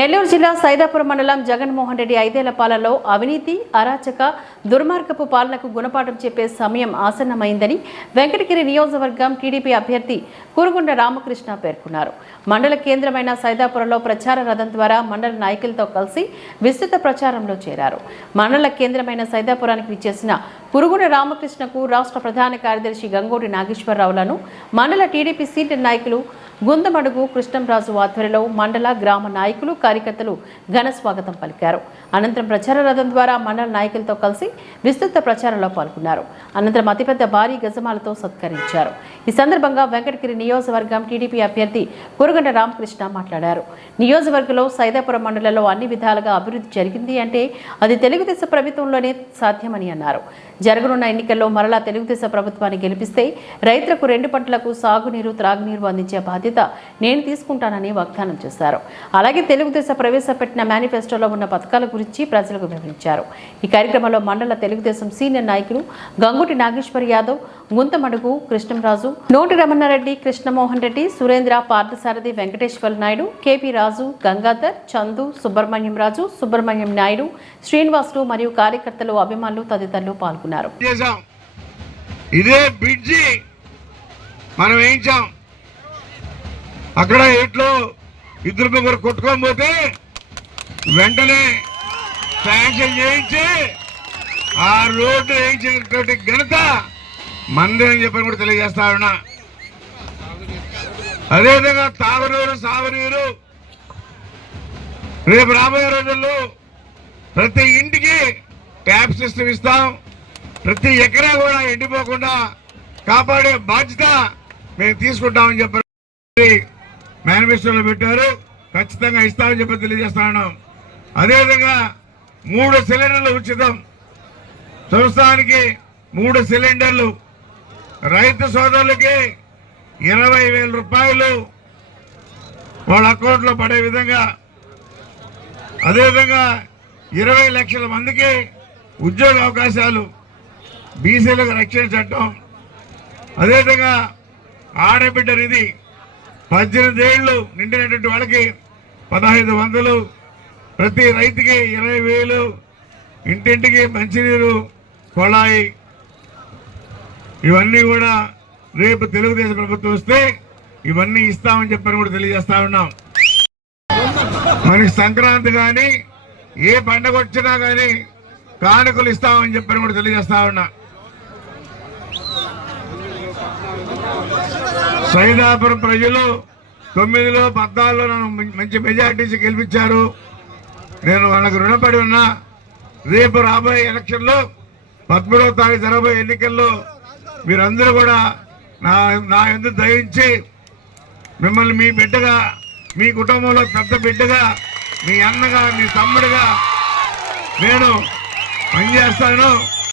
నెల్లూరు జిల్లా సైదాపురం మండలం జగన్మోహన్ రెడ్డి 5 ఏళ్ల పాలనలో అవినీతి, అరాచక, దుర్మార్గపు పాలనకు గుణపాఠం చెప్పే సమయం ఆసన్నమైందని వెంకటగిరి నియోజకవర్గం టీడీపీ అభ్యర్థి కురుగుండ రామకృష్ణ పేర్కొన్నారు. మండల కేంద్రమైన సైదాపురంలో ప్రచార రథం ద్వారా మండల నాయకులతో కలిసి విస్తృత ప్రచారంలో చేరారు. మండల కేంద్రమైన సైదాపురానికి విచ్చేసిన కురుగుండ రామకృష్ణకు రాష్ట్ర ప్రధాన కార్యదర్శి గంగోటి నాగేశ్వరరావులను మండల టీడీపీ సీనియర్ నాయకులు గుందమడుగు కృష్ణంరాజు ఆధ్వర్యంలో మండల గ్రామ నాయకులు కార్యకర్తలు ఘన స్వాగతం పలికారు. అనంతరం ప్రచార రథం ద్వారా మండల నాయకులతో కలిసి విస్తృత ప్రచారంలో పాల్గొన్నారు. అనంతరం అతిపెద్ద భారీ గజమాలతో సత్కరించారు. ఈ సందర్భంగా వెంకటగిరి నియోజకవర్గం టీడీపీ అభ్యర్థి కురుగుండ రామకృష్ణ మాట్లాడారు. నియోజకవర్గంలో సైదాపురం మండలంలో అన్ని విధాలుగా అభివృద్ధి జరిగింది అంటే అది తెలుగుదేశం ప్రభుత్వంలోనే సాధ్యమని అన్నారు. జరగనున్న ఎన్నికల్లో మరలా తెలుగుదేశం ప్రభుత్వాన్ని గెలిపిస్తే రైతులకు 2 పంటలకు సాగునీరు, త్రాగునీరు అందించే బాధ్యత నేను తీసుకుంటానని వాగ్దానం చేశారు. అలాగే తెలుగుదేశం ప్రవేశపెట్టిన మేనిఫెస్టోలో ఉన్న పథకాల గురించి ప్రజలకు వివరించారు. ఈ కార్యక్రమంలో మండల తెలుగుదేశం సీనియర్ నాయకులు గంగోటి నాగేశ్వర్ యాదవ్, గుంతమడుగు కృష్ణంరాజు, నోటి రమణారెడ్డి, కృష్ణమోహన్ రెడ్డి, సురేంద్ర, పార్థసారథి, వెంకటేశ్వర నాయుడు, కేపీ రాజు, గంగాధర్, చందు, సుబ్రహ్మణ్యం రాజు, సుబ్రహ్మణ్యం నాయుడు, శ్రీనివాసులు మరియు కార్యకర్తలు, అభిమానులు తదితరులు పాల్గొన్నారు. ఇదే బ్రిడ్జి మనం వేయించాం. అక్కడ ఎట్లో 2 కొట్టుకొని పోతే వెంటనే శాంక్షన్ చేయించి ఆ రోడ్డు వేయించినటువంటి ఘనత మంది అని చెప్పని కూడా తెలియజేస్తా ఉన్నా. అదేవిధంగా తాగునీరు, సాగునీరు రేపు రాబోయే రోజుల్లో ప్రతి ఇంటికి ట్యాప్ సిస్టమ్ ఇస్తాం. ప్రతి ఎకరా కూడా ఎండిపోకుండా కాపాడే బాధ్యత మేము తీసుకుంటామని చెప్పి మేనిఫెస్టోలో పెట్టారు. ఖచ్చితంగా ఇస్తామని చెప్పి తెలియజేస్తాను. అదేవిధంగా 3 సిలిండర్లు ఉచితం. సంవత్సరానికి 3 సిలిండర్లు రైతు సోదరులకి 20,000 రూపాయలు వాళ్ళ అకౌంట్లో పడే విధంగా, అదేవిధంగా 20 లక్షల మందికి ఉద్యోగ అవకాశాలు, బీసీలకు రక్షణ చట్టం, అదేవిధంగా ఆడబిడ్డ నిధి 18 ఏళ్ళు నిండినటువంటి వాళ్ళకి 1500, ప్రతి రైతుకి 20,000, ఇంటింటికి మంచినీరు కొళాయి. ఇవన్నీ కూడా రేపు తెలుగుదేశం ప్రభుత్వం వస్తే ఇవన్నీ ఇస్తామని చెప్పని కూడా తెలియజేస్తా ఉన్నాం. మనకి సంక్రాంతి కానీ ఏ పండుగ వచ్చినా కానీ కానుకలు ఇస్తామని చెప్పని కూడా తెలియజేస్తా ఉన్నా. సైదాపురం ప్రజలు 9లో 14లో నన్ను మంచి మెజార్టీసి గెలిపించారు. నేను వాళ్ళకు రుణపడి ఉన్నా. రేపు రాబోయే ఎలక్షన్లో 13వ తారీఖు జరగబోయే ఎన్నికల్లో మీరందరూ కూడా నా ఎందుకు దయించి మిమ్మల్ని మీ బిడ్డగా, మీ కుటుంబంలో పెద్ద బిడ్డగా, మీ అన్నగా, మీ తమ్ముడుగా నేను పనిచేస్తాను.